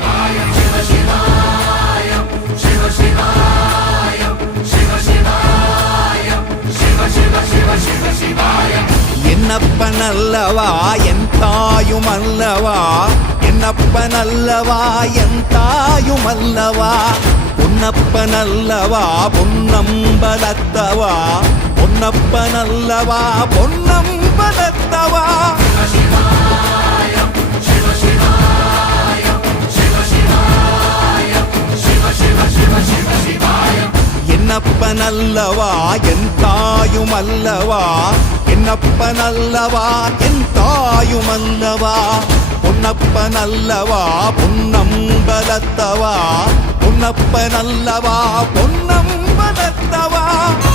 என்னப்பனல்லவா என் தாயுமல்லவா, என்னப்பனல்லவா என் தாயுமல்லவா, பொன்னப்பனல்லவா பொன்னம்பலத்தவா, பொன்னப்பனல்லவா பொன்னம்பலத்தவா. என்னப்பனல்லவா என் தாயுமல்லவா, என்னப்பனல்லவா என் தாயுமல்லவா, பொன்னப்பனல்லவா பொன்னம்பலத்தவா, பொன்னப்பனல்லவா பொன்னம்பலத்தவா.